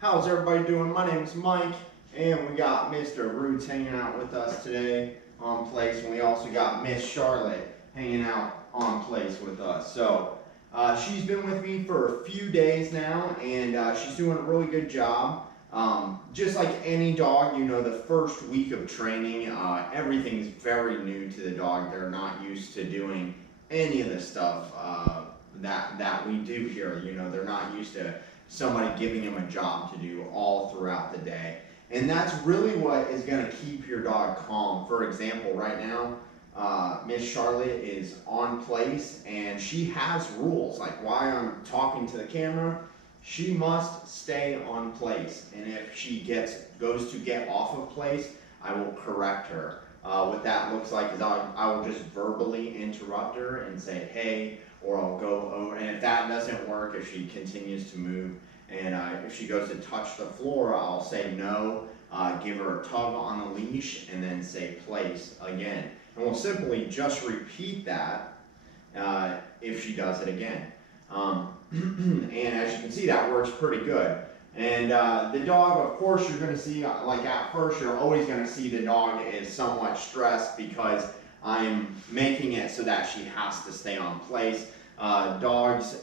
How's everybody doing? My name is Mike, and we got Mr. Roots hanging out with us today on place, and we also got Miss Charlotte hanging out on place with us. So she's been with me for a few days now, and she's doing a really good job. Just like any dog, you know, the first week of training, everything's very new to the dog. They're not used to doing any of the stuff that we do here. You know, they're not used to somebody giving them a job to do all throughout the day. And that's really what is going to keep your dog calm. For example, right now, Miss Charlotte is on place and she has rules. Like while I'm talking to the camera, she must stay on place. And if she goes to get off of place, I will correct her. What that looks like is I will just verbally interrupt her and say, hey, or I'll go over, and if that doesn't work, if she continues to move, and if she goes to touch the floor, I'll say no, give her a tug on the leash, and then say place again. And we'll simply just repeat that if she does it again. And as you can see, that works pretty good. And the dog, of course, you're going to see, like at first, you're always going to see the dog is somewhat stressed because I'm making it so that she has to stay on place. Dogs,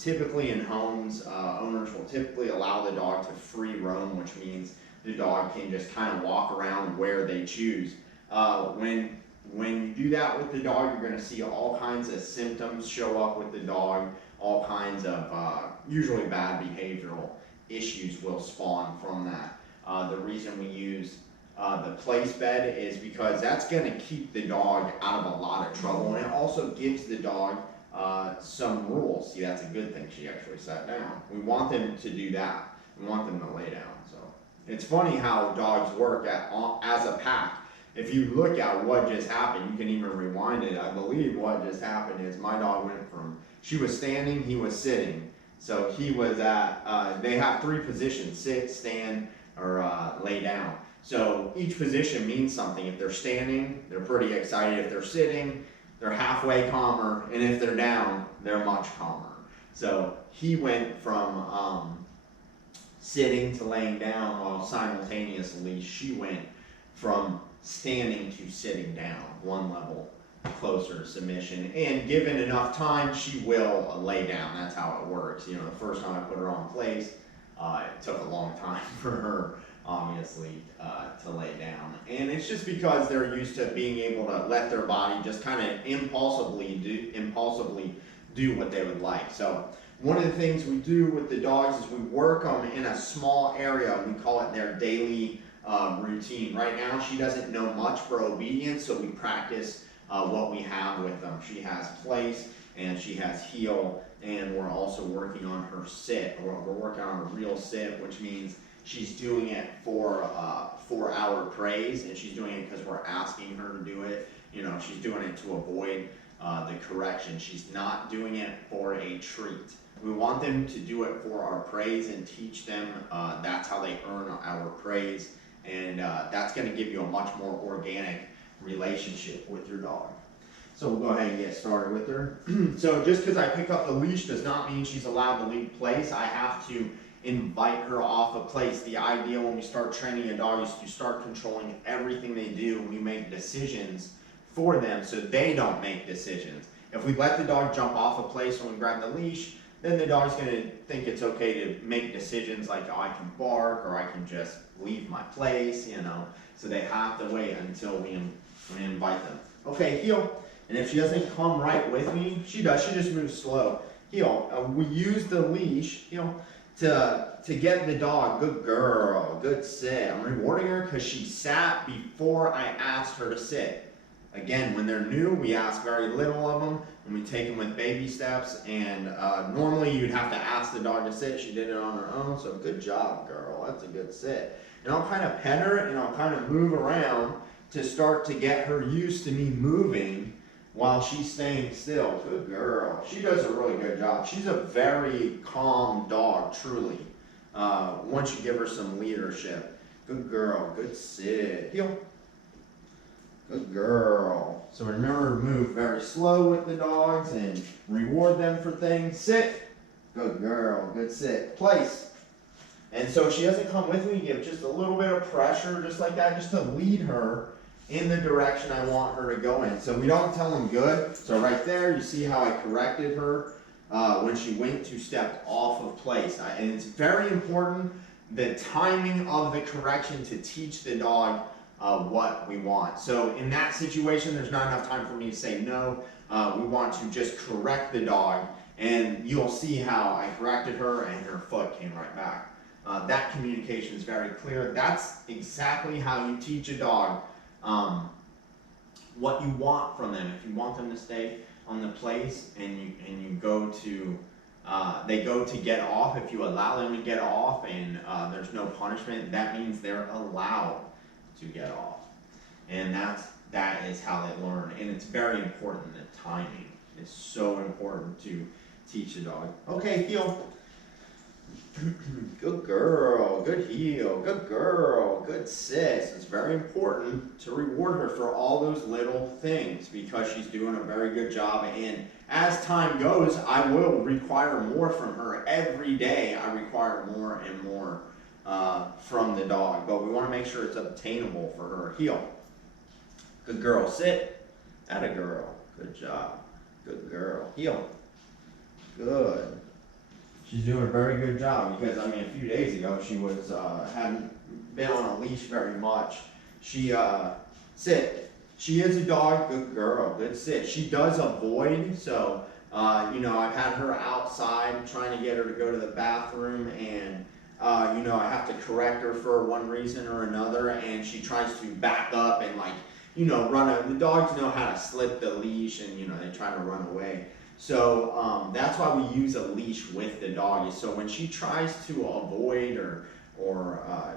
typically in homes, owners will typically allow the dog to free roam, which means the dog can just kind of walk around where they choose. When you do that with the dog, you're going to see all kinds of symptoms show up with the dog, all kinds of usually bad behavioral issues will spawn from that. The reason we use the place bed is because that's going to keep the dog out of a lot of trouble, and it also gives the dog some rules. See, that's a good thing. She actually sat down. We want them to do that. We want them to lay down. So it's funny how dogs work as a pack. If you look at what just happened, you can even rewind it. I believe what just happened is my dog went from, she was standing, he was sitting. So he was at, they have three positions: sit, stand, or lay down. So each position means something. If they're standing, they're pretty excited. If they're sitting, they're halfway calmer. And if they're down, they're much calmer. So he went from sitting to laying down, while simultaneously she went from standing to sitting down, one level closer to submission. And given enough time, she will lay down. That's how it works. You know, the first time I put her on place, it took a long time for her, obviously, to lay down. And it's just because they're used to being able to let their body just kind of impulsively do what they would like. So one of the things we do with the dogs is we work them in a small area. We call it their daily routine. Right now, she doesn't know much for obedience, so we practice what we have with them. She has place and she has heel, and we're also working on her sit. We're working on a real sit, which means she's doing it for our praise, and she's doing it because we're asking her to do it. You know, she's doing it to avoid the correction. She's not doing it for a treat. We want them to do it for our praise and teach them that's how they earn our praise, and that's going to give you a much more organic relationship with your dog. So we'll go ahead and get started with her. So just because I pick up the leash does not mean she's allowed to leave place. I have to invite her off of place. The idea when we start training a dog is to start controlling everything they do. We make decisions for them so they don't make decisions. If we let the dog jump off a place when we grab the leash, then the dog's going to think it's okay to make decisions like, oh, I can bark or I can just leave my place, you know. So they have to wait until we invite them. Okay, heel. And if she doesn't come right with me, she does. She just moves slow. Heel. We use the leash, heel, to get the dog. Good girl. Good sit. I'm rewarding her because she sat before I asked her to sit. Again, when they're new, we ask very little of them, and we take them with baby steps. And normally you'd have to ask the dog to sit. She did it on her own, so good job, girl. That's a good sit. And I'll kind of pet her, and I'll kind of move around to start to get her used to me moving while she's staying still. Good girl. She does a really good job. She's a very calm dog, truly, once you give her some leadership. Good girl. Good sit. Heel. Good girl. So remember to move very slow with the dogs and reward them for things. Sit. Good girl. Good sit. Place. And so she doesn't come with me, give just a little bit of pressure, just like that, just to lead her in the direction I want her to go in. So we don't tell them good. So right there, you see how I corrected her when she went to step off of place. And it's very important, the timing of the correction, to teach the dog what we want. So in that situation, there's not enough time for me to say no. We want to just correct the dog, and you'll see how I corrected her and her foot came right back. That communication is very clear. That's exactly how you teach a dog what you want from them. If you want them to stay on the place and you go to, they go to get off, if you allow them to get off and there's no punishment, that means they're allowed to get off. And that is how they learn. And it's very important, the timing is so important to teach the dog. Okay, heel. Good girl, good heel, good girl, good sis. It's very important to reward her for all those little things because she's doing a very good job. And as time goes, I will require more from her. Every day I require more and more from the dog, but we want to make sure it's obtainable for her. Heel. Good girl, sit. Atta girl, good job. Good girl, heel. Good. She's doing a very good job because, I mean, a few days ago she was hadn't been on a leash very much. She sit. She is a dog. Good girl. Good sit. She does avoid. So you know, I've had her outside trying to get her to go to the bathroom, and you know, I have to correct her for one reason or another, and she tries to back up and, like, you know, the dogs know how to slip the leash, and you know, they try to run away. So that's why we use a leash with the dog. So when she tries to avoid or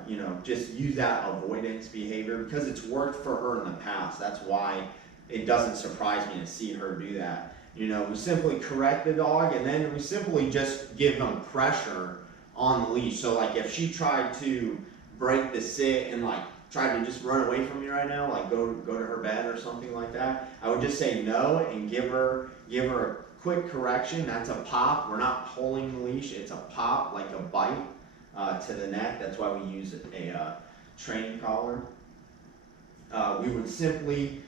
you know, just use that avoidance behavior, because it's worked for her in the past. That's why it doesn't surprise me to see her do that. You know, we simply correct the dog, and then we simply just give them pressure on the leash. So like if she tried to break the sit and like tried to just run away from me right now, like go to her bed or something like that, I would just say no and give her a quick correction. That's a pop. We're not pulling the leash. It's a pop, like a bite to the neck. That's why we use a training collar. We would simply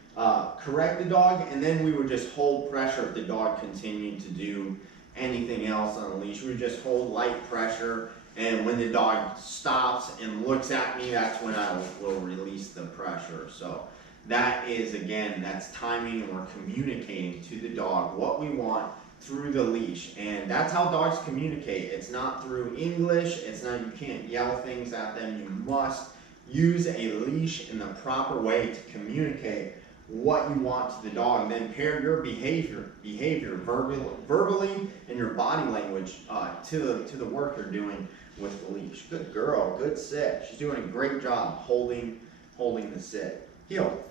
correct the dog, and then we would just hold pressure if the dog continued to do anything else on the leash. We would just hold light pressure, and when the dog stops and looks at me, that's when I will release the pressure. So that is, again, that's timing, and we're communicating to the dog what we want through the leash. And that's how dogs communicate. It's not through English. It's not, you can't yell things at them. You must use a leash in the proper way to communicate what you want to the dog, and then pair your behavior verbally and your body language to the work you're doing with the leash. Good girl, good sit. She's doing a great job holding the sit. Heel.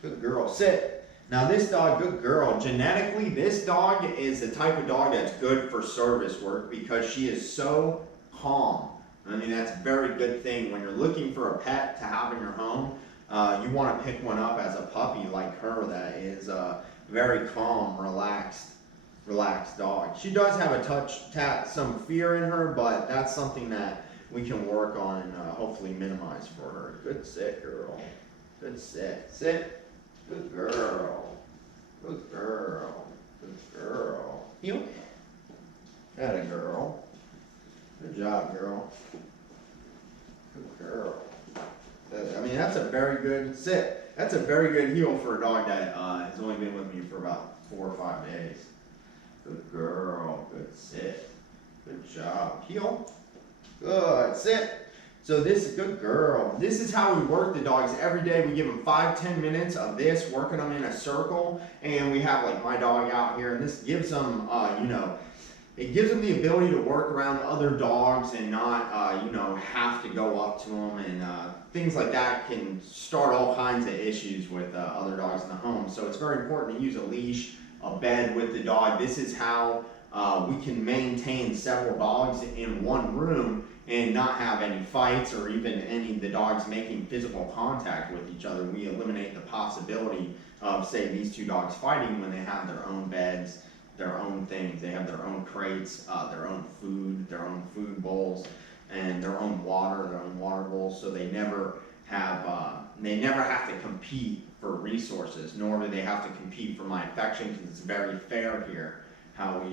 Good girl, sit. Now this dog, good girl, genetically this dog is the type of dog that's good for service work because she is so calm. I mean, that's a very good thing when you're looking for a pet to have in your home. You want to pick one up as a puppy like her that is a very calm, relaxed dog. She does have some fear in her, but that's something that we can work on and hopefully minimize for her. Good sit, girl. Good sit. Sit. Good girl. Good girl. Good girl. Heel. Atta girl. Good job, girl. Good girl. I mean, that's a very good sit. That's a very good heel for a dog that has only been with me for about 4 or 5 days. Good girl. Good sit. Good job. Heel. Good sit. So this is good girl. This is how we work the dogs every day. We give them 5-10 minutes of this, working them in a circle, and we have like my dog out here, and this gives them, you know, it gives them the ability to work around other dogs and not, you know, have to go up to them, and things like that can start all kinds of issues with other dogs in the home. So it's very important to use a leash, a bed with the dog. This is how we can maintain several dogs in one room and not have any fights or even any of the dogs making physical contact with each other. We eliminate the possibility of, say, these two dogs fighting when they have their own beds, their own things. They have their own crates, their own food bowls. and their own water bowls, so they never have to compete for resources, nor do they have to compete for my affection, because it's very fair here how we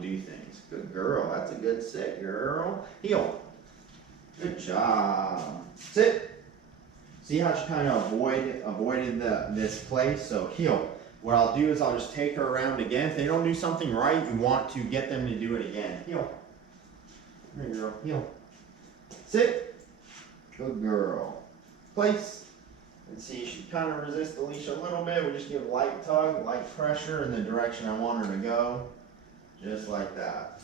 do things. Good girl. That's a good sit, girl. Heel. Good job. Sit. See how she kind of avoided this place? So heel. What I'll do is I'll just take her around again. If they don't do something right, you want to get them to do it again. Heel. There you go. Heel. Sit. Good girl. Place. And see, she kind of resists the leash a little bit. We just give a light tug, light pressure in the direction I want her to go. Just like that.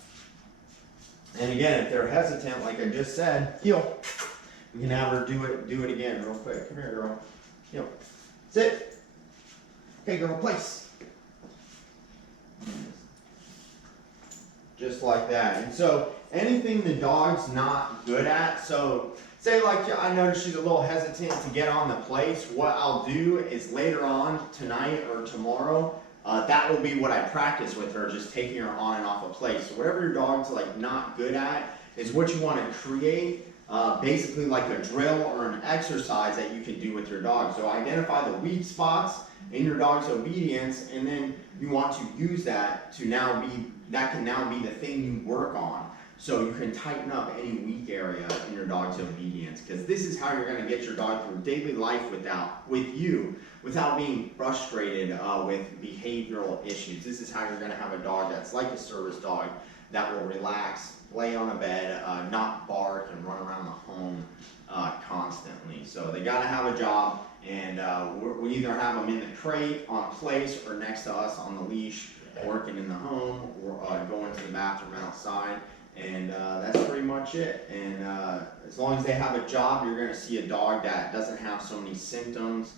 And again, if they're hesitant, like I just said, heel. We can have her do it again real quick. Come here, girl. Heel. Sit. Okay, girl, place. Just like that. And so anything the dog's not good at, so say like I notice she's a little hesitant to get on the place, what I'll do is later on tonight or tomorrow, that will be what I practice with her, just taking her on and off a place. So whatever your dog's like not good at is what you want to create, basically like a drill or an exercise that you can do with your dog. So identify the weak spots in your dog's obedience, and then you want to use that to that can now be the thing you work on. So you can tighten up any weak area in your dog's obedience, because this is how you're going to get your dog through daily life without being frustrated with behavioral issues. This is how you're going to have a dog that's like a service dog that will relax, lay on a bed, not bark and run around the home constantly. So they got to have a job, and we either have them in the crate, on place, or next to us on the leash, working in the home, or going to the bathroom outside. And that's pretty much it. And as long as they have a job, you're going to see a dog that doesn't have so many symptoms